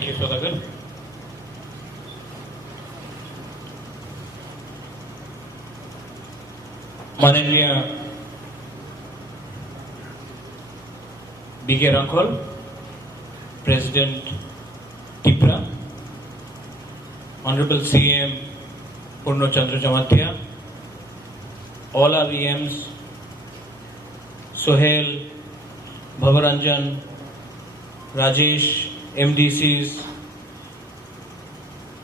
Thank you, Sodagar. माननीय B.K. Rankhol, President Tipra, Honorable CM Purno Chandra Jamatya, all our EMs, Sohail, Bhavaranjan, Rajesh, MDCs,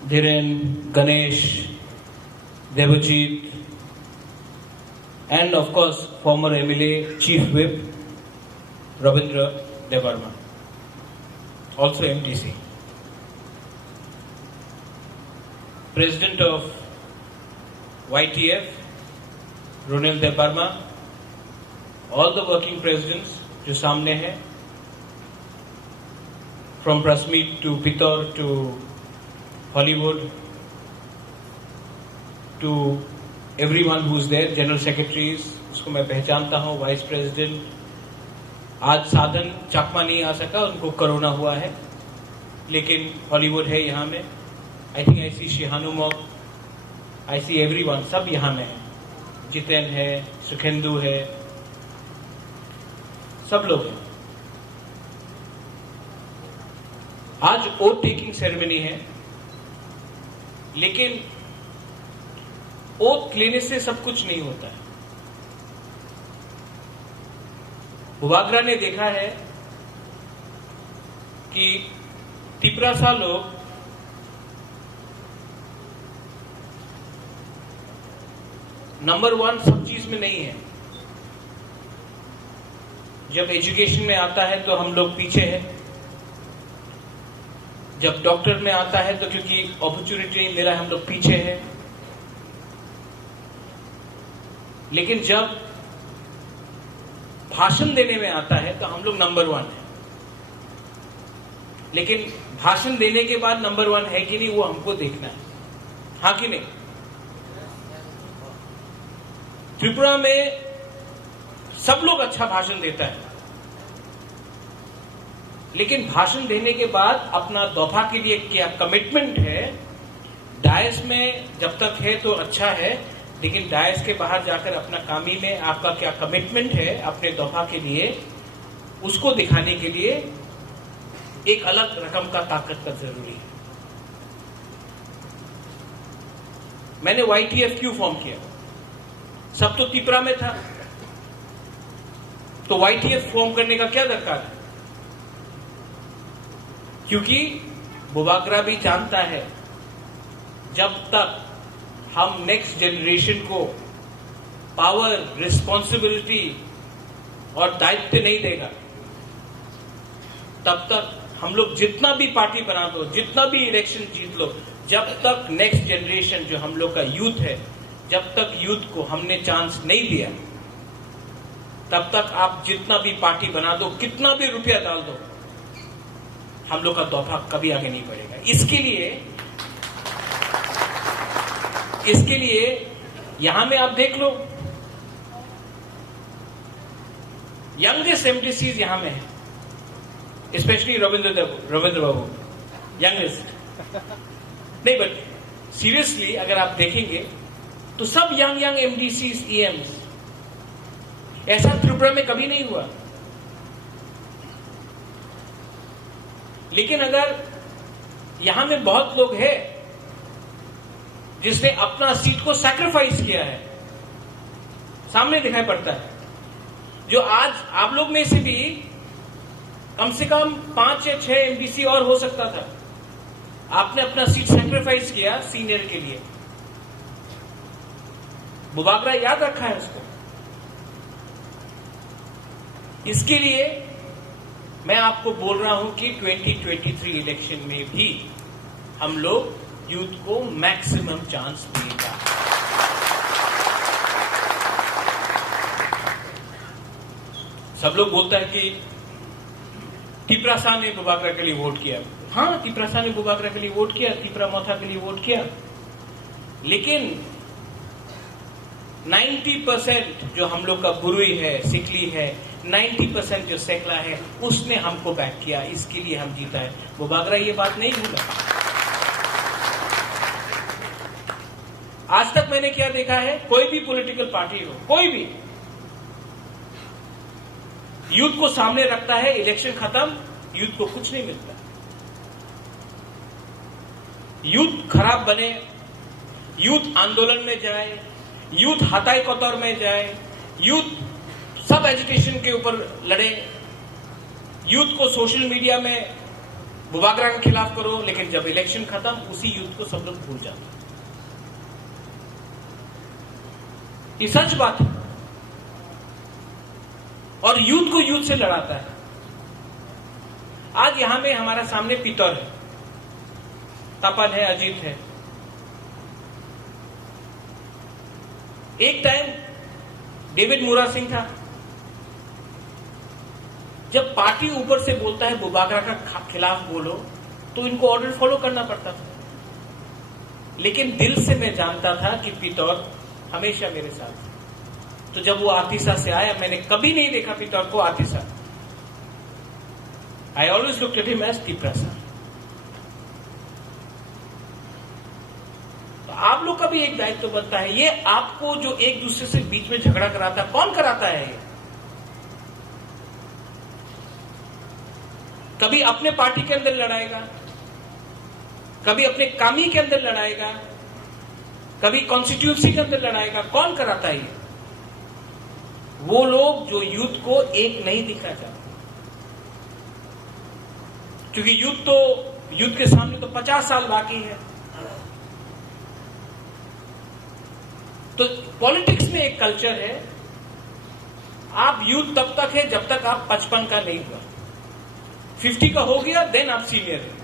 Dhiren, Ganesh, Devajit, and of course former MLA Chief Whip Rabindra Devarma, also MTC. President of YTF Ronil Devarma, all the working presidents जो सामने हैं, from Prasmeet to Pitor to Hollywood to everyone who's there, general secretaries, उसको मैं पहचानता हूँ, vice president. आज साधन चाकमा नहीं आ सका, उनको कोरोना हुआ है, लेकिन हॉलीवुड है यहाँ में. I think I C शिहानुमो, I see everyone, सब यहाँ में है. जितेन है, सुखेंदु है, सब लोग हैं. आज ओथ टेकिंग सेरेमनी है, लेकिन ओथ लेने से सब कुछ नहीं होता है. बुवागरा ने देखा है कि तिपरासा लोग नंबर 1 सब चीज में नहीं है. जब एजुकेशन में आता है तो हम लोग पीछे हैं. जब डॉक्टर में आता है तो क्योंकि अपॉर्चुनिटी नहीं मिला, हम लोग पीछे हैं. लेकिन जब भाषण देने में आता है तो हम लोग नंबर 1 है. लेकिन भाषण देने के बाद नंबर 1 है कि नहीं, वो हमको देखना है. हाँ कि नहीं? त्रिपुरा में सब लोग अच्छा भाषण देता है, लेकिन भाषण देने के बाद अपना दफा के लिए क्या कमिटमेंट है, डायस में जब तक है तो अच्छा है, लेकिन डायस के बाहर जाकर अपना कामी में आपका क्या कमिटमेंट है अपने दफा के लिए, उसको दिखाने के लिए एक अलग रकम का ताकत का जरूरी है. मैंने YTF क्यों फॉर्म किया? सब तो तिपरा में था, तो YTF फॉर्म करने का क्या दरकार है? क्योंकि बुवागरा भी जानता है, जब तक हम नेक्स्ट जनरेशन को पावर, रिस्पॉन्सिबिलिटी और दायित्व नहीं देगा, तब तक हम लोग जितना भी पार्टी बना दो, जितना भी इलेक्शन जीत लो, जब तक नेक्स्ट जनरेशन जो हम लोग का यूथ है, जब तक यूथ को हमने चांस नहीं दिया, तब तक आप जितना भी पार्टी बना दो, कितना भी रुपया डाल दो, हम लोग का दौफा कभी आगे नहीं बढ़ेगा. इसके लिए यहां में आप देख लो, यंगेस्ट एमडीसीज यहां में है, स्पेशली रविंद्र बाबू यंगेस्ट नहीं, बट सीरियसली अगर आप देखेंगे तो सब यंग एमडीसीज, ईएम्स. ऐसा त्रिपुरा में कभी नहीं हुआ. लेकिन अगर यहां में बहुत लोग हैं जिसने अपना सीट को सैक्रिफाइस किया है, सामने दिखाई पड़ता है. जो आज आप लोग में से भी कम से कम 5 या 6 एमडीसी और हो सकता था, आपने अपना सीट सैक्रिफाइस किया सीनियर के लिए. बुवागरा याद रखा है उसको. इसके लिए मैं आपको बोल रहा हूं कि 2023 इलेक्शन में भी हम लोग यूथ को मैक्सिमम चांस देगा. सब लोग बोलता है कि तिपरासा ने बुवागरा के लिए वोट किया. हाँ, तिपरासा ने बुवागरा के लिए वोट किया, तिपरा मोथा के लिए वोट किया, लेकिन 90% जो हम लोग का बुरुई है, सिकली है, 90% जो सैकला है उसने हमको बैक किया, इसके लिए हम जीता है। वो बागरा ये बात नहीं भूला। आज तक मैंने क्या देखा है, कोई भी पॉलिटिकल पार्टी हो, कोई भी यूथ को सामने रखता है, इलेक्शन खत्म, यूथ को कुछ नहीं मिलता। यूथ खराब बने, यूथ आंदोलन में जाए, यूथ हताई कतौर में जाए, यूथ सब एजुकेशन के ऊपर लड़े, यूथ को सोशल मीडिया में बुबागरा के खिलाफ करो, लेकिन जब इलेक्शन खत्म उसी यूथ को सब लोग भूल जाते। ये सच बात है। और यूथ को यूथ से लड़ाता है। आज यहां में हमारा सामने पितौर है, तपन है, अजीत है। एक टाइम डेविड मुरा सिंह था, जब पार्टी ऊपर से बोलता है बुबागरा का खिलाफ बोलो, तो इनको ऑर्डर फॉलो करना पड़ता था। लेकिन दिल से मैं जानता था कि पितौर हमेशा मेरे साथ है। तो जब वो आतिशा से आया, मैंने कभी नहीं देखा पितौर को आतिशा। I always looked at him as Tipra sir. तो आप लोग का भी एक दायित्व तो बनता है। ये आपको जो एक दूसरे से बीच में झगड़ा कराता है, कौन कराता है ये? कभी अपने पार्टी के अंदर लड़ाएगा, कभी अपने कामी के अंदर लड़ाएगा, कभी कॉन्स्टिट्यूंसी के अंदर लड़ाएगा। कौन कराता है ये? वो लोग जो यूथ को एक नहीं दिखना चाहते। क्योंकि यूथ के सामने तो 50 साल बाकी है। तो पॉलिटिक्स में एक कल्चर है, आप यूथ तब तक है जब तक आप 55 का नहीं हुआ। 50 का हो गया देन आप सीनियर है।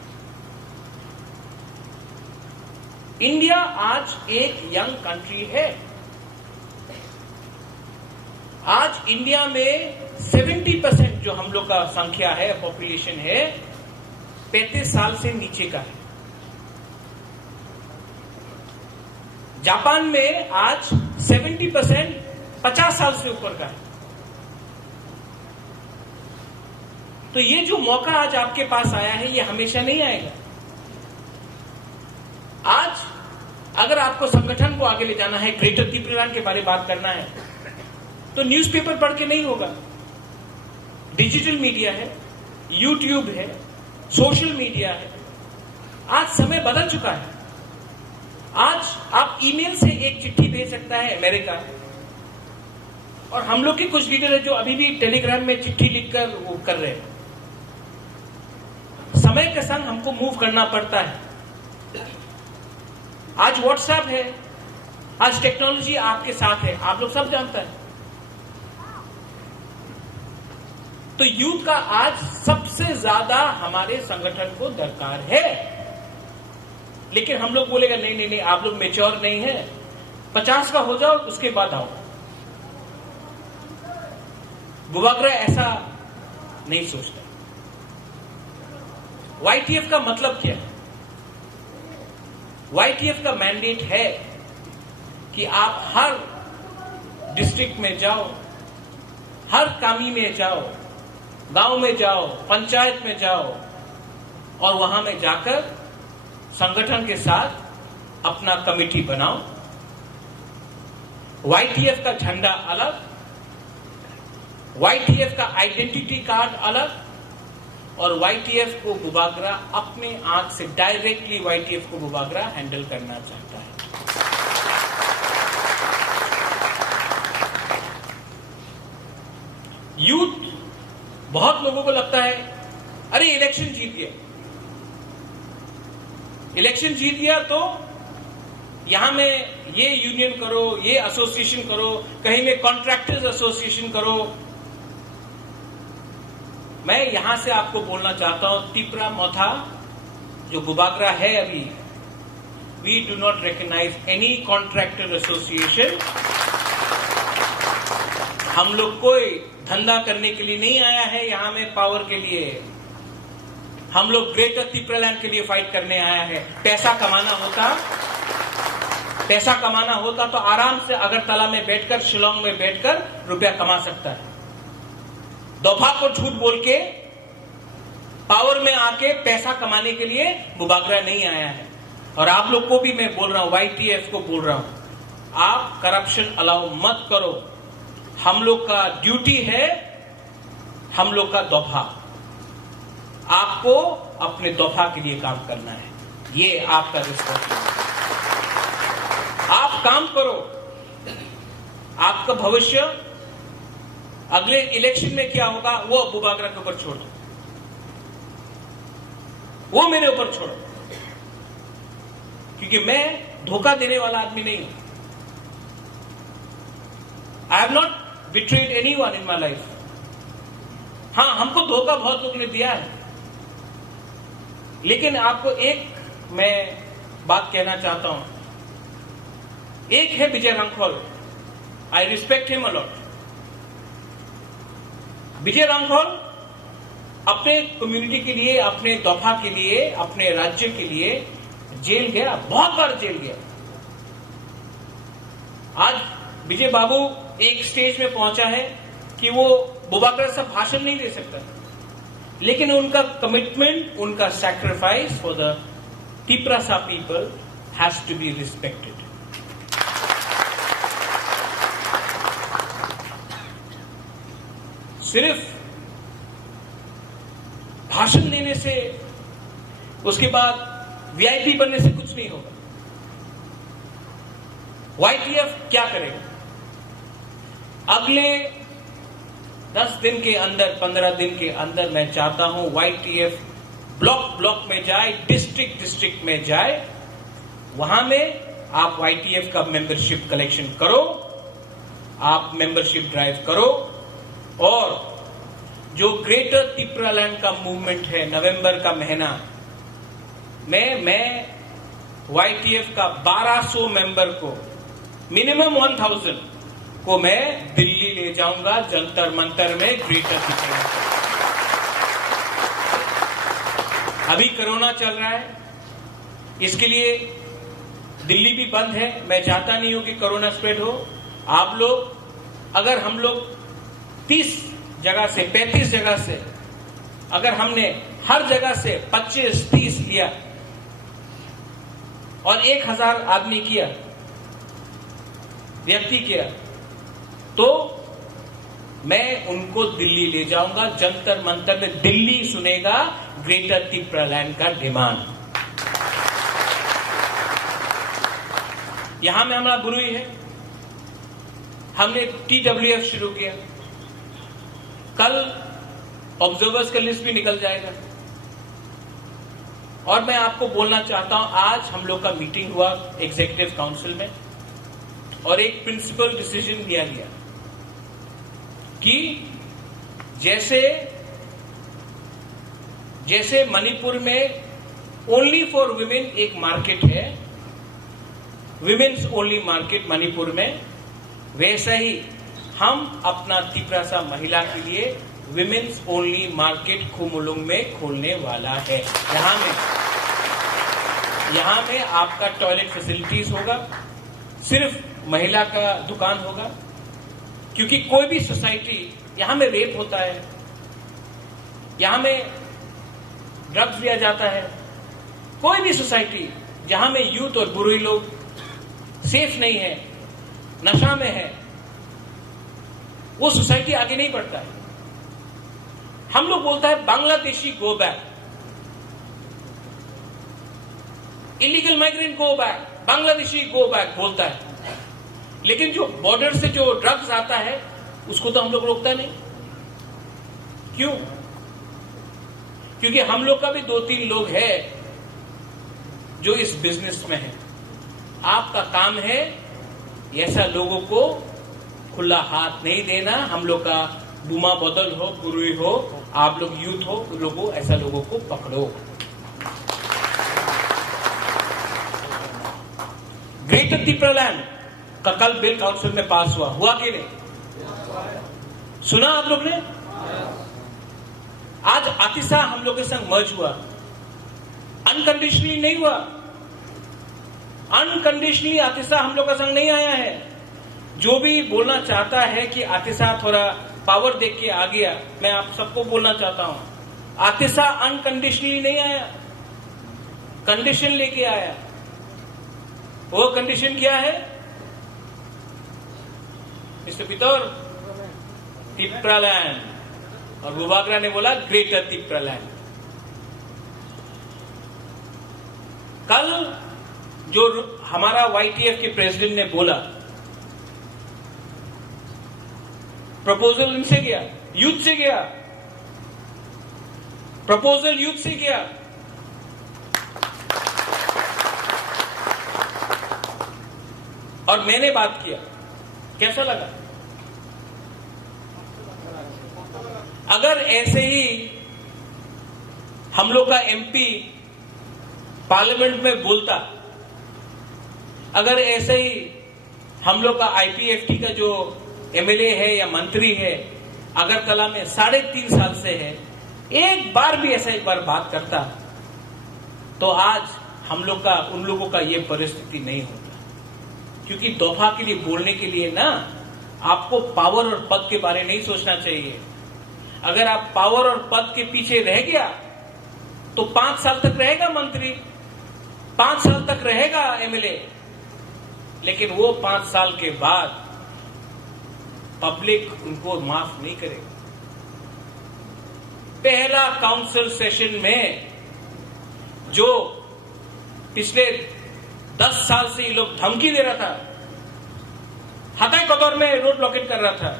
इंडिया आज एक यंग कंट्री है। आज इंडिया में 70% जो हम लोग का संख्या है, पॉपुलेशन है, 35 साल से नीचे का है। जापान में आज 70% 50 साल से ऊपर का है। तो ये जो मौका आज आपके पास आया है, ये हमेशा नहीं आएगा। आज अगर आपको संगठन को आगे ले जाना है, ग्रेटर त्रिपुरा के बारे में बात करना है, तो न्यूज़पेपर पढ़ के नहीं होगा। डिजिटल मीडिया है, यूट्यूब है, सोशल मीडिया है। आज समय बदल चुका है। आज आप ईमेल से एक चिट्ठी भेज सकता है अमेरिका, और हम लोग के कुछ लीडर है जो अभी भी टेलीग्राम में चिट्ठी लिखकर वो कर रहे हैं। समय के संग हमको मूव करना पड़ता है। आज व्हाट्सएप है, आज टेक्नोलॉजी आपके साथ है, आप लोग सब जानते हैं। तो यूथ का आज सबसे ज्यादा हमारे संगठन को दरकार है। लेकिन हम लोग बोलेगा नहीं नहीं नहीं, आप लोग मैच्योर नहीं है, 50 का हो जाओ उसके बाद आओ। बुबागरा ऐसा नहीं सोचता। YTF का मतलब क्या है? YTF का मैंडेट है कि आप हर डिस्ट्रिक्ट में जाओ, हर कामी में जाओ, गांव में जाओ, पंचायत में जाओ, और वहां में जाकर संगठन के साथ अपना कमेटी बनाओ। YTF का झंडा अलग, YTF का आइडेंटिटी कार्ड अलग, और YTF को बुबागरा अपने आंख से डायरेक्टली YTF को बुबागरा हैंडल करना चाहता है। यूथ, बहुत लोगों को लगता है अरे इलेक्शन जीत गया, इलेक्शन जीत गया तो यहां में ये यूनियन करो, ये एसोसिएशन करो, कहीं में कॉन्ट्रैक्टर्स एसोसिएशन करो। मैं यहां से आपको बोलना चाहता हूं, तिपरा मोथा जो बुबागरा है अभी, we do not recognize any contractor association. हम लोग कोई धंधा करने के लिए नहीं आया है यहां में, पावर के लिए। हम लोग ग्रेटर त्रिपुरालैंड के लिए फाइट करने आया है। पैसा कमाना होता तो आराम से अगरतला में बैठकर, शिलोंग में बैठकर रुपया कमा सकता है। दफा को झूठ बोल के पावर में आके पैसा कमाने के लिए बुबागरा नहीं आया है। और आप लोग को भी मैं बोल रहा हूं, YTF को बोल रहा हूं, आप करप्शन अलाउ मत करो। हम लोग का ड्यूटी है, हम लोग का दफा, आपको अपने दफा के लिए काम करना है, ये आपका रिस्पॉन्सिबिलिटी। आप काम करो, आपका भविष्य अगले इलेक्शन में क्या होगा वो अबू बागरा के ऊपर छोड़ दो, वो मेरे ऊपर छोड़ो, क्योंकि मैं धोखा देने वाला आदमी नहीं हूं। I have not betrayed anyone in my life. हां, हमको धोखा बहुत लोगों ने दिया है, लेकिन आपको एक मैं बात कहना चाहता हूं। एक है Vijay Hrangkhawl, I respect him a lot. Vijay Hrangkhawl अपने कम्युनिटी के लिए, अपने दफा के लिए, अपने राज्य के लिए जेल गया, बहुत बार जेल गया। आज विजय बाबू एक स्टेज में पहुंचा है कि वो बुबागरा से भाषण नहीं दे सकता, लेकिन उनका कमिटमेंट, उनका sacrifice for the Tiprasa people has to be respected. सिर्फ भाषण देने से, उसके बाद VIP बनने से कुछ नहीं होगा। YTF क्या करेगा? अगले 10 दिन के अंदर, 15 दिन के अंदर मैं चाहता हूं YTF ब्लॉक में जाए, डिस्ट्रिक्ट में जाए। वहां में आप YTF का मेंबरशिप कलेक्शन करो, आप मेंबरशिप ड्राइव करो, और जो ग्रेटर तिपरालैंड का मूवमेंट है, नवंबर का महीना में मैं YTF का 1200 मेंबर को, मिनिमम 1000 को मैं दिल्ली ले जाऊंगा, जंतर मंतर में ग्रेटर तिपरालैंड। अभी कोरोना चल रहा है, इसके लिए दिल्ली भी बंद है। मैं चाहता नहीं हूं कि कोरोना स्प्रेड हो। आप लोग, अगर हम लोग 30 जगह से, 35 जगह से, अगर हमने हर जगह से 25-30 लिया और 1000 आदमी किया, व्यक्ति किया, तो मैं उनको दिल्ली ले जाऊंगा, जंतर मंतर में दिल्ली सुनेगा ग्रेटर तिपरालैंड का डिमांड। यहां में हमारा बुरुई है, हमने TWF शुरू किया, कल ऑब्जर्वर्स का लिस्ट भी निकल जाएगा। और मैं आपको बोलना चाहता हूं, आज हम लोग का मीटिंग हुआ एग्जीक्यूटिव काउंसिल में, और एक प्रिंसिपल डिसीजन लिया गया कि जैसे मणिपुर में ओनली फॉर वुमेन एक मार्केट है, विमेन्स ओनली मार्केट मणिपुर में, वैसा ही हम अपना तिपरासा महिला के लिए विमेन्स ओनली मार्केट खुमुलुंग में खोलने वाला है। यहां में आपका टॉयलेट फैसिलिटीज होगा, सिर्फ महिला का दुकान होगा, क्योंकि कोई भी सोसाइटी, यहां में रेप होता है, यहां में ड्रग्स दिया जाता है, कोई भी सोसाइटी जहां में यूथ और बुरुई लोग सेफ नहीं है, नशा में है, वो सोसाइटी आगे नहीं बढ़ता है। हम लोग बोलता है Bangladeshi go back, illegal migrant go back, Bangladeshi go back बोलता है, लेकिन जो बॉर्डर से जो ड्रग्स आता है उसको तो हम लोग रोकता नहीं। क्यों? क्योंकि हम लोग का भी 2-3 लोग हैं जो इस बिजनेस में है। आपका काम है ऐसा लोगों को खुला हाथ नहीं देना। हम लोग का बुमा बदल हो, गुरुई हो, आप लोग यूथ हो, लोगों ऐसा लोगों को पकड़ो। ग्रेटर तिपरालैंड का कल बिल काउंसिल में पास हुआ कि नहीं? सुना आप लोग ने? आज आतिशा हम लोग के संग मर्ज हुआ, अनकंडीशनली नहीं हुआ। अनकंडीशनली आतिशा हम लोग का संग नहीं आया है। जो भी बोलना चाहता है कि आतिशा थोड़ा पावर देख के आ गया, मैं आप सबको बोलना चाहता हूं, आतिशा अनकंडीशनली नहीं आया, कंडीशन लेके आया। वो कंडीशन क्या है मिस्टर पितौर? तिप्रालैंड, और बुबागरा ने बोला ग्रेटर तिप्रालैंड। कल जो हमारा YTF के प्रेसिडेंट ने बोला, प्रपोजल इनसे गया, यूथ से गया, प्रपोजल यूथ से गया। और मैंने बात किया, कैसा लगा? अगर ऐसे ही हम लोग का MP पार्लियामेंट में बोलता, अगर ऐसे ही हम लोग का IPFT का जो MLA है या मंत्री है अगरतला में 3.5 साल से है, एक बार भी ऐसा एक बार बात करता, तो आज हम लोग का, उन लोगों का ये परिस्थिति नहीं होता। क्योंकि दफा के लिए बोलने के लिए ना आपको पावर और पद के बारे नहीं सोचना चाहिए। अगर आप पावर और पद के पीछे रह गया तो 5 साल तक रहेगा मंत्री, 5 साल तक रहेगा MLA, लेकिन वो 5 साल के बाद पब्लिक उनको माफ नहीं करेगा। पहला काउंसिल सेशन में जो पिछले 10 साल से ये लोग धमकी दे रहा था, हताई कदौर में रोड ब्लॉकेट कर रहा था,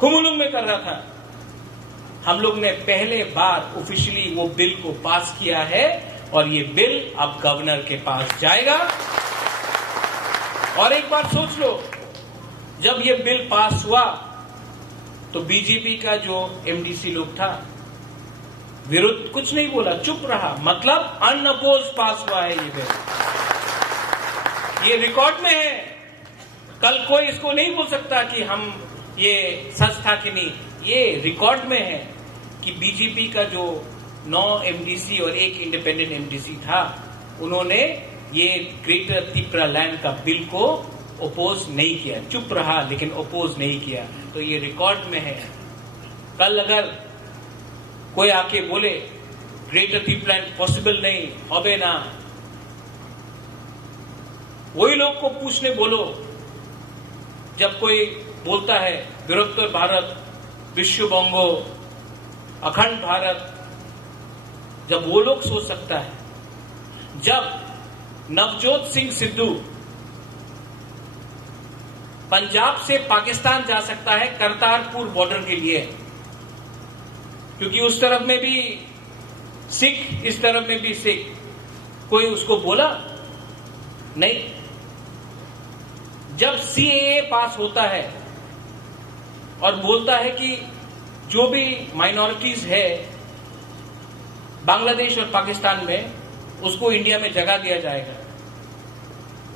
खुमुलुंग में कर रहा था, हम लोग ने पहले बार ऑफिशियली वो बिल को पास किया है और ये बिल अब गवर्नर के पास जाएगा। और एक बार सोच लो, जब ये बिल पास हुआ तो बीजेपी का जो MDC लोग था विरुद्ध कुछ नहीं बोला, चुप रहा, मतलब अनअपोज पास हुआ है ये बिल। ये रिकॉर्ड में है, कल कोई इसको नहीं बोल सकता कि हम ये सच था कि नहीं। ये रिकॉर्ड में है कि बीजेपी का जो 9 MDC और 1 इंडिपेंडेंट MDC था, उन्होंने ये ग्रेटर तिप्रालैंड का बिल को ओपोज नहीं किया, चुप रहा लेकिन ओपोज नहीं किया। तो ये रिकॉर्ड में है। कल अगर कोई आके बोले ग्रेटर तिप्रालैंड पॉसिबल नहीं, होबे ना, वही लोग को पूछने बोलो, जब कोई बोलता है बृहत्तर भारत, विश्व बंगो, अखंड भारत, जब वो लोग सोच सकता है, जब नवजोत सिंह सिद्धू पंजाब से पाकिस्तान जा सकता है करतारपुर बॉर्डर के लिए, क्योंकि उस तरफ में भी सिख, इस तरफ में भी सिख, कोई उसको बोला नहीं। जब CAA पास होता है और बोलता है कि जो भी माइनॉरिटीज है बांग्लादेश और पाकिस्तान में, उसको इंडिया में जगह दिया जाएगा,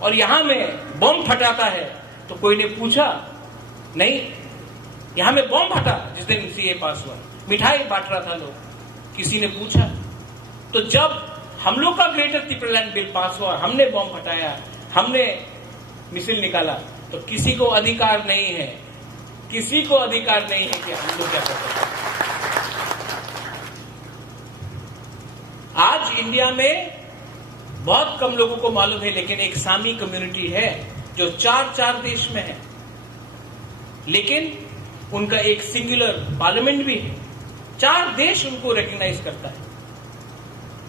और यहां में बम फटाता है, तो कोई ने पूछा नहीं? यहां में बम फटा जिस दिन CAA पास हुआ, मिठाई बांट रहा था लोग, किसी ने पूछा? तो जब हम लोग का ग्रेटर तिप्रालैंड बिल पास हुआ, हमने बम फटाया, हमने मिसाइल निकाला, तो किसी को अधिकार नहीं है, किसी को अधिकार नहीं है कि हम लोग क्या कर सकते हैं। आज इंडिया में बहुत कम लोगों को मालूम है, लेकिन एक सामी कम्युनिटी है जो 4 देश में है, लेकिन उनका एक सिंगुलर पार्लियामेंट भी है। 4 देश उनको रिकॉग्नाइज करता है।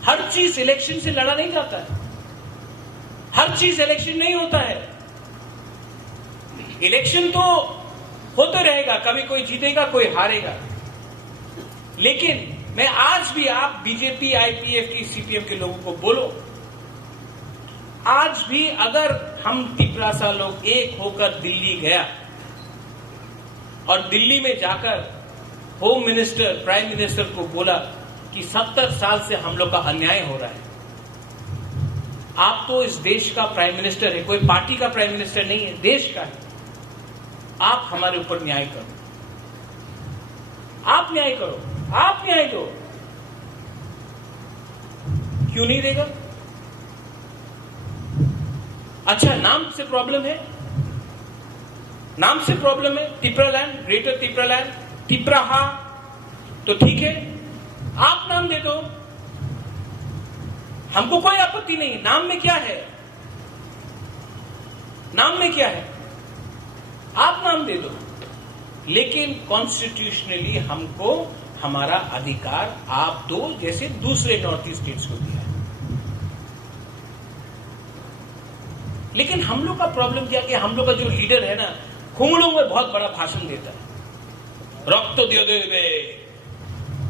हर चीज इलेक्शन से लड़ा नहीं जाता है, हर चीज इलेक्शन नहीं होता है। इलेक्शन तो होते रहेगा, कभी कोई जीतेगा, कोई हारेगा, लेकिन मैं आज भी, आप बीजेपी, IPFT, CPM के लोगों को बोलो, आज भी अगर हम तिपरासा लोग एक होकर दिल्ली गया और दिल्ली में जाकर होम मिनिस्टर, प्राइम मिनिस्टर को बोला कि 70 साल से हम लोग का अन्याय हो रहा है, आप तो इस देश का प्राइम मिनिस्टर है, कोई पार्टी का प्राइम मिनिस्टर नहीं है, देश का है, आप हमारे ऊपर न्याय करो, आप न्याय करो, आप न्याय दो। क्यों नहीं देगा? अच्छा, नाम से प्रॉब्लम है, नाम से प्रॉब्लम है। तिप्रालैंड, ग्रेटर तिप्रालैंड, तिपराहा तो ठीक है, आप नाम दे दो, हमको कोई आपत्ति नहीं। नाम में क्या है, नाम में क्या है, आप नाम दे दो, लेकिन कॉन्स्टिट्यूशनली हमको हमारा अधिकार आप दो, जैसे दूसरे नॉर्थ ईस्ट स्टेट्स को दिया है। लेकिन हम लोग का प्रॉब्लम क्या कि हम लोग का जो लीडर है ना, खुमड़ों में बहुत बड़ा भाषण देता है, रक्त तो दे दे,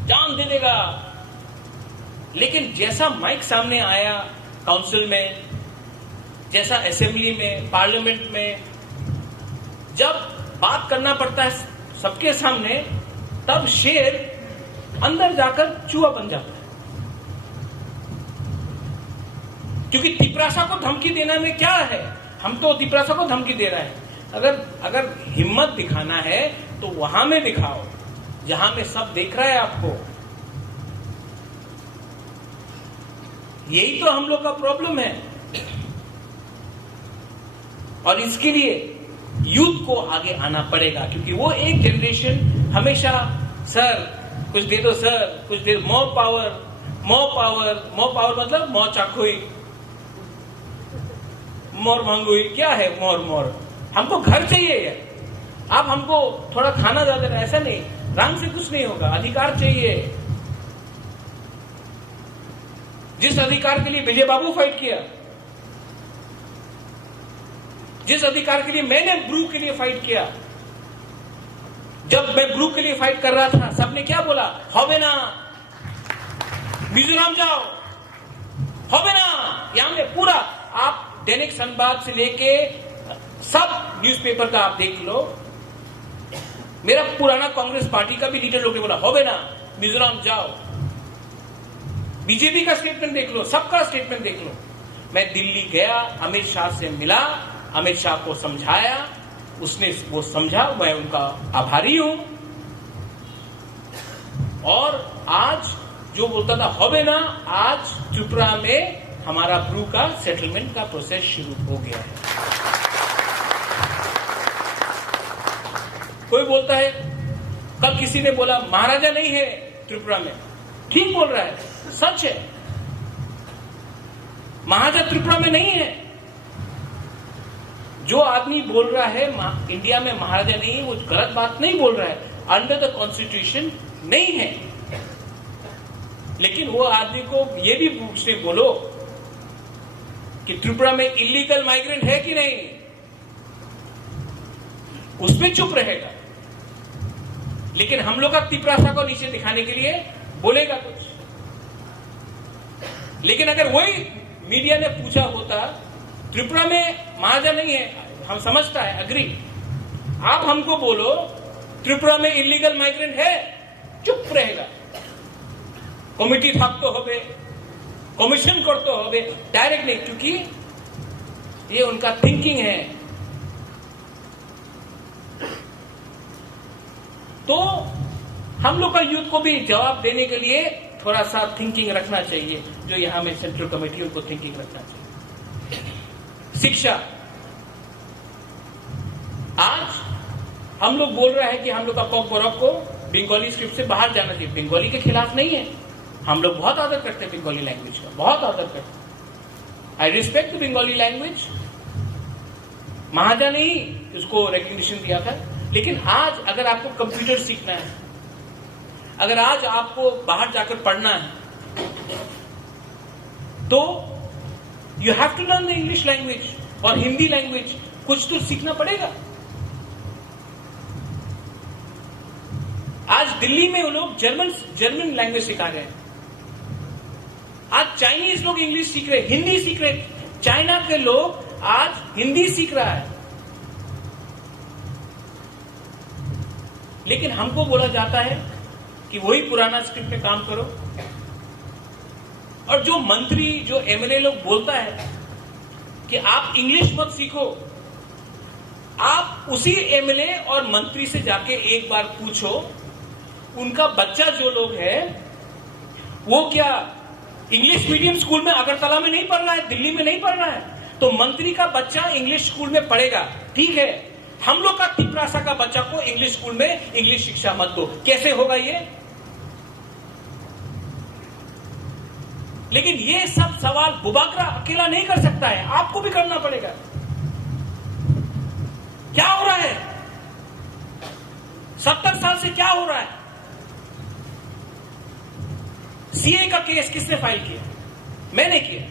जान दे देगा, लेकिन जैसा माइक सामने आया काउंसिल में, जैसा असेंबली में, पार्लियामेंट में, जब बात करना पड़ता है सबके सामने, तब शेर अंदर जाकर चूहा बन जाता है। क्योंकि तिपरासा को धमकी देने में क्या है, हम तो तिपरासा को धमकी दे रहे हैं। अगर हिम्मत दिखाना है तो वहां में दिखाओ जहां में सब देख रहा है आपको। यही तो हम लोग का प्रॉब्लम है, और इसके लिए यूथ को आगे आना पड़ेगा, क्योंकि वो एक जनरेशन हमेशा सर कुछ दे दो, सर कुछ दे, more power, more power, more power मतलब मोर चाकुई, मोर मांगुई, क्या है मोर मोर, हमको घर चाहिए, आप हमको थोड़ा खाना ज्यादा, ऐसा नहीं, रंग से कुछ नहीं होगा, अधिकार चाहिए। जिस अधिकार के लिए विजय बाबू फाइट किया, जिस अधिकार के लिए मैंने ब्रू के लिए फाइट किया, जब मैं ब्रू के लिए फाइट कर रहा था, सबने क्या बोला, होबे ना, मिजोरम जाओ, होबे ना। यहां में पूरा आप दैनिक संवाद से लेके सब न्यूज़पेपर का आप देख लो, मेरा पुराना कांग्रेस पार्टी का भी लीडर लोग ने बोला, होबे ना, मिजोरम जाओ। बीजेपी का स्टेटमेंट देख लो, सबका स्टेटमेंट देख लो। मैं दिल्ली गया, अमित शाह से मिला, अमित शाह को समझाया, उसने वो समझा, मैं उनका आभारी हूं। और आज जो बोलता था होबे ना, आज त्रिपुरा में हमारा ब्रू का सेटलमेंट का प्रोसेस शुरू हो गया है। कोई बोलता है, कल किसी ने बोला महाराजा नहीं है त्रिपुरा में, ठीक बोल रहा है, सच है, महाराजा त्रिपुरा में नहीं है। जो आदमी बोल रहा है इंडिया में महाराजा नहीं है, वो गलत बात नहीं बोल रहा है, अंडर द कॉन्स्टिट्यूशन नहीं है। लेकिन वो आदमी को ये भी पूछने बोलो कि त्रिपुरा में इलीगल माइग्रेंट है कि नहीं, उसमें चुप रहेगा। लेकिन हम लोग का तिपरासा को नीचे दिखाने के लिए बोलेगा कुछ। लेकिन अगर वही मीडिया ने पूछा होता, त्रिपुरा में महाराजा नहीं है, हम समझता है, अग्री, आप हमको बोलो त्रिपुरा में इलीगल माइग्रेंट है, चुप रहेगा। कमिटी থাকতে হবে, कमीशन करते হবে, डायरेक्ट नहीं, क्योंकि ये उनका थिंकिंग है। तो हम लोग का यूथ को भी जवाब देने के लिए थोड़ा सा थिंकिंग रखना चाहिए, जो यहां में सेंट्रल कमेटी को थिंकिंग रखना चाहिए। शिक्षा, आज हम लोग बोल रहे हैं कि हम लोग का कॉक बोरक को बंगाली स्क्रिप्ट से बाहर जाना चाहिए। बंगाली के खिलाफ नहीं है, हम लोग बहुत आदर करते हैं बंगाली लैंग्वेज का, बहुत आदर करते हैं। I respect Bengali language. महाराजा ने ही उसको रिकग्निशन दिया था। लेकिन आज अगर आपको कंप्यूटर सीखना है, अगर आज आपको बाहर जाकर पढ़ना है, तो you have to learn the English language और हिंदी लैंग्वेज, कुछ तो सीखना पड़ेगा। आज दिल्ली में वो लोग जर्मन लैंग्वेज सिखा रहे हैं। आज चाइनीज लोग इंग्लिश सीख रहे, हिंदी सीख रहे, चाइना के लोग आज हिंदी सीख रहा है। लेकिन हमको बोला जाता है कि वही पुराना स्क्रिप्ट में काम करो। और जो मंत्री, जो एमएलए लोग बोलता है कि आप इंग्लिश मत सीखो, आप उसी एमएलए और मंत्री से जाके एक बार पूछो, उनका बच्चा जो लोग है वो क्या इंग्लिश मीडियम स्कूल में अगरतला में नहीं पढ़ रहा है, दिल्ली में नहीं पढ़ रहा है, तो मंत्री का बच्चा इंग्लिश स्कूल में पढ़ेगा, ठीक है। हम लोग का तिपरासा का बच्चा को इंग्लिश स्कूल में इंग्लिश शिक्षा मत दो। कैसे होगा ये? लेकिन ये सब सवाल बुबागरा अकेला नहीं कर सकता है, आपको भी करना पड़ेगा। क्या हो रहा है? 70 साल से क्या हो रहा है? सीए का केस किसने फाइल किया? मैंने किया।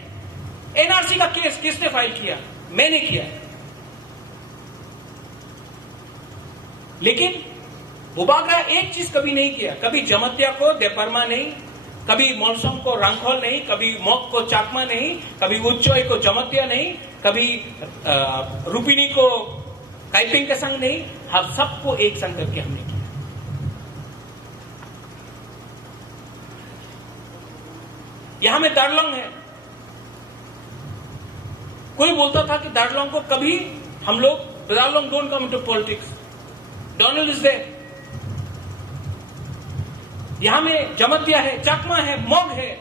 एनआरसी का केस किसने फाइल किया? मैंने किया। लेकिन बुबागरा एक चीज कभी नहीं किया, कभी जमतिया को देपरमा नहीं, कभी मोलसोम को रंगखोल नहीं, कभी मोक को चाकमा नहीं, कभी उच्चोई को जमतिया नहीं, कभी रुपिनी को काइपिंग के संग नहीं। हम सबको एक संग करके हमने किया। यहां में दार्लोंग है। कोई बोलता था कि दार्लोंग को कभी हम लोग, Darlong don't come into politics, Donald is there. यहां में जमतिया है, चाकमा है, मोग है,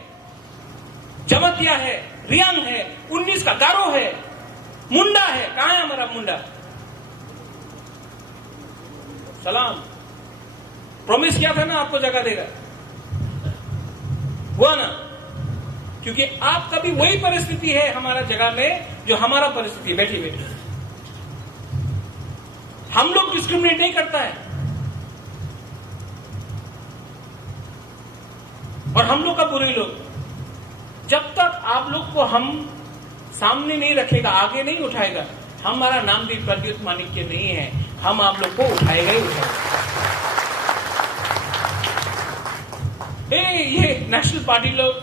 जमतिया है, रियांग है, 19 का गारो है, मुंडा है। कहां है हमारा मुंडा? सलाम। प्रॉमिस किया था ना आपको जगह देगा, हुआ ना? क्योंकि आपका भी वही परिस्थिति है हमारा जगह में जो हमारा परिस्थिति है। बैठी बैठी हम लोग डिस्क्रिमिनेट नहीं करता है, और हम लोग का बुरे लोग, जब तक आप लोग को हम सामने नहीं रखेगा, आगे नहीं उठाएगा, हमारा नाम भी प्रद्युत माणिक्य नहीं है, हम आप लोग को उठाएगा ही उठाएगा। ये नेशनल पार्टी लोग,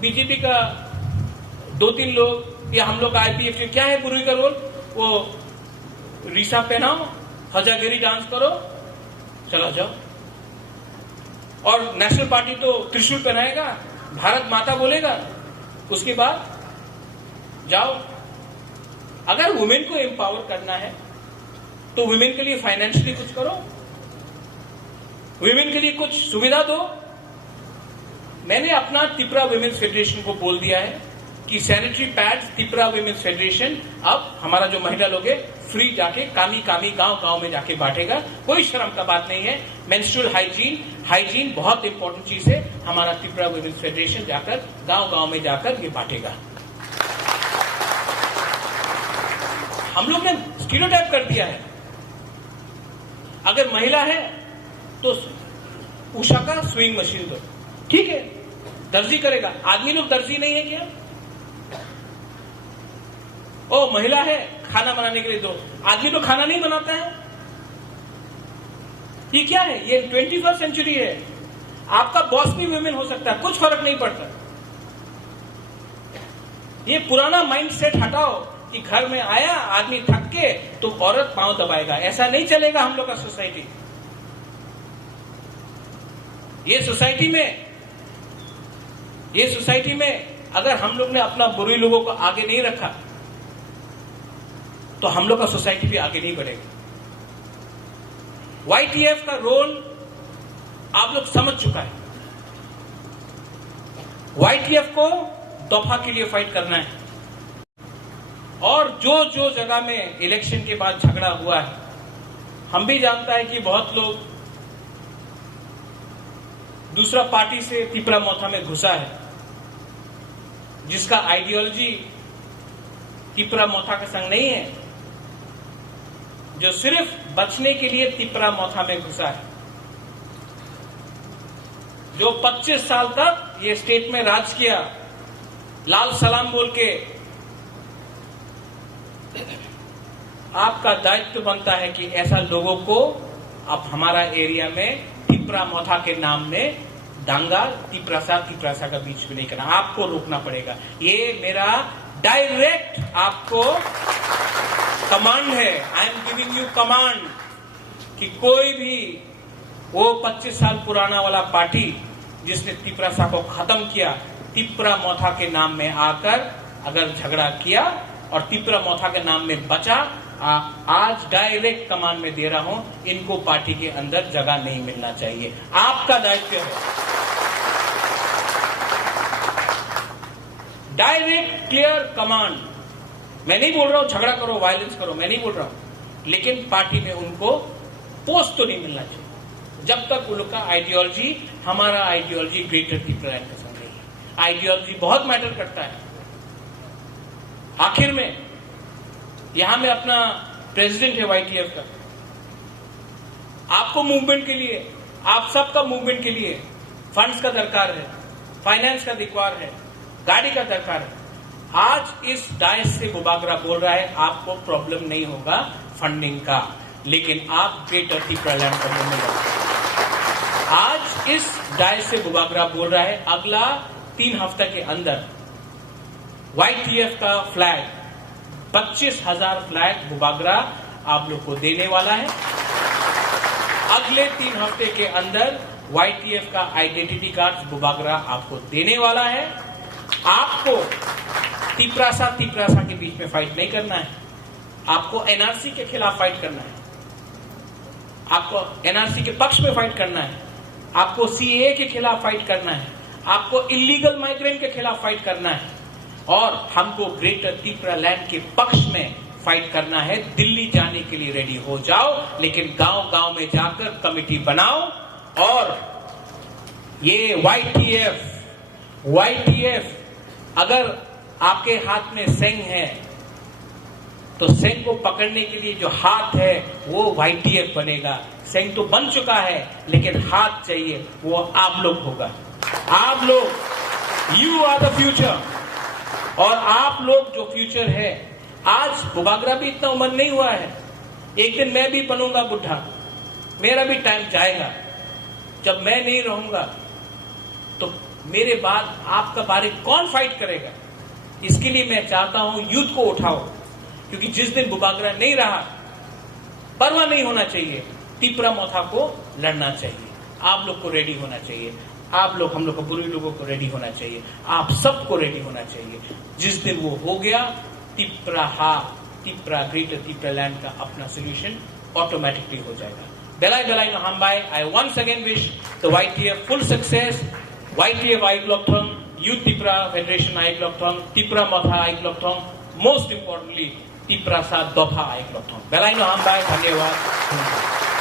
बीजेपी का 2-3 लोग, या हम लोग का आईपीएफ, क्या है बुरी का रोल? वो रीसा पहनाओ, हजागिरी डांस करो, चला जाओ। और नेशनल पार्टी तो त्रिशूल पहनाएगा, भारत माता बोलेगा, उसके बाद जाओ। अगर वुमेन को एम्पावर करना है तो वुमेन के लिए फाइनेंशियली कुछ करो, वुमेन के लिए कुछ सुविधा दो। मैंने अपना त्रिपुरा वुमेन्स फेडरेशन को बोल दिया है कि sanitary pads Tripura women's federation अब हमारा जो महिला लोग है फ्री जाके कामी गांव में जाके बांटेगा। कोई शर्म का बात नहीं है। मेंस्ट्रुअल हाइजीन बहुत इंपॉर्टेंट चीज है। हमारा त्रिपुरा वुमेन्स फेडरेशन जाकर गांव में जाकर ये बांटेगा। हम लोग ने स्टीरियोटाइप कर दिया है, अगर महिला है तो उषा का स्विंग मशीन दो, ठीक है, दर्जी करेगा। आदमी लोग दर्जी नहीं है क्या? ओ महिला है, खाना बनाने के लिए दो। आदमी तो खाना नहीं बनाता है। ये क्या है? ये 21st सेंचुरी है। आपका बॉस भी वुमेन हो सकता है, कुछ फर्क नहीं पड़ता। ये पुराना माइंड सेट हटाओ कि घर में आया आदमी थक के तो औरत पांव दबाएगा। ऐसा नहीं चलेगा हम लोग का सोसाइटी। ये सोसाइटी में अगर हम लोग ने अपना बुरे लोगों को आगे नहीं रखा तो हम लोग का सोसाइटी भी आगे नहीं बढ़ेगा। YTF का रोल आप लोग समझ चुका है। YTF को दफा के लिए फाइट करना है, और जो जगह में इलेक्शन के बाद झगड़ा हुआ है, हम भी जानता है कि बहुत लोग दूसरा पार्टी से त्रिपुरा मोथा में घुसा है, जिसका आइडियोलॉजी त्रिपुरा मोथा के संग नहीं है, जो सिर्फ बचने के लिए त्रिपुरा मोथा में घुसा है, जो 25 साल तक ये स्टेट में राज किया, लाल सलाम बोल के। आपका दायित्व बनता है कि ऐसा लोगों को आप हमारा एरिया में त्रिपुरा मोथा के नाम में दांगा त्रिपुरासा का बीच में नहीं करना। आपको रोकना पड़ेगा। ये मेरा डायरेक्ट आपको कमांड है। I am giving you command कि कोई भी वो 25 साल पुराना वाला पार्टी जिसने त्रिपुरासा को खत्म किया, त्रिपुरा मोथा के नाम में आकर अगर झगड़ा किया और त्रिपुरा मोथा के नाम में बचा, आज डायरेक्ट कमांड में दे रहा हूं, इनको पार्टी के अंदर जगह नहीं मिलना चाहिए। आपका दायित्व है। Direct clear command. मैं नहीं बोल रहा हूं झगड़ा करो, वायलेंस करो, मैं नहीं बोल रहा हूं, लेकिन पार्टी में उनको पोस्ट तो नहीं मिलना चाहिए जब तक उनका आइडियोलॉजी हमारा आइडियोलॉजी ग्रेटर त्रिपुरा के संग नहीं है। आइडियोलॉजी बहुत मैटर करता है। आखिर में यहां में अपना प्रेसिडेंट है YTF का, आपको मूवमेंट के लिए, आप सबका मूवमेंट के लिए फंड्स का दरकार है, फाइनेंस का दरकार है, गाड़ी का दरकार है। आज इस डायस से बुबागरा बोल रहा है आपको प्रॉब्लम नहीं होगा फंडिंग का, लेकिन आप ग्रेटर त्रिपुरा लैंड करने में लगे। आज इस डायस से बुबागरा बोल रहा है अगला 3 हफ्ते के अंदर YTF का फ्लैग 25,000 फ्लैग बुबागरा आप लोग को देने वाला है। अगले 3 हफ्ते के अंदर YTF का आइडेंटिटी कार्ड बुबागरा आपको देने वाला है। आपको तिपरासा के बीच में फाइट नहीं करना है, आपको NRC के खिलाफ फाइट करना है, आपको NRC के पक्ष में फाइट करना है, आपको CAA के खिलाफ फाइट करना है, आपको इलीगल माइग्रेंट के खिलाफ फाइट करना है और हमको ग्रेटर त्रिपुरा लैंड के पक्ष में फाइट करना है। दिल्ली जाने के लिए रेडी हो जाओ, लेकिन गांव-गांव में जाकर कमेटी बनाओ और ये YTF अगर आपके हाथ में सेंग है तो सेंग को पकड़ने के लिए जो हाथ है वो YTF बनेगा। सेंग तो बन चुका है लेकिन हाथ चाहिए, वो आप लोग होगा। आप लोग, यू आर द फ्यूचर, और आप लोग जो फ्यूचर है। आज बुबागरा भी इतना उम्र नहीं हुआ है, एक दिन मैं भी बनूंगा बुढ़ा, मेरा भी टाइम जाएगा। जब मैं नहीं रहूंगा तो मेरे बाद आपका बारे कौन फाइट करेगा? इसके लिए मैं चाहता हूं यूथ को उठाओ, क्योंकि जिस दिन बुबागरा नहीं रहा परवाह नहीं होना चाहिए, त्रिपुरा मोथा को लड़ना चाहिए। आप लोग को रेडी होना चाहिए, आप लोग, हम लोग को, पूर्वी लोगों को रेडी होना चाहिए, आप सबको रेडी होना चाहिए। जिस दिन वो हो गया, त्रिपुरा ग्रेटर त्रिपुरा लैंड का अपना सोल्यूशन ऑटोमेटिकली हो जाएगा। Belai no hambai. I once again wish the YTF full success. YTF Aiklokthong, Youth Tripura Federation Aiklokthong, Tripura Motha Aiklokthong, most importantly, Tripura Sa Dopha Aiklokthong. Belai no hambai. Dhanyawad.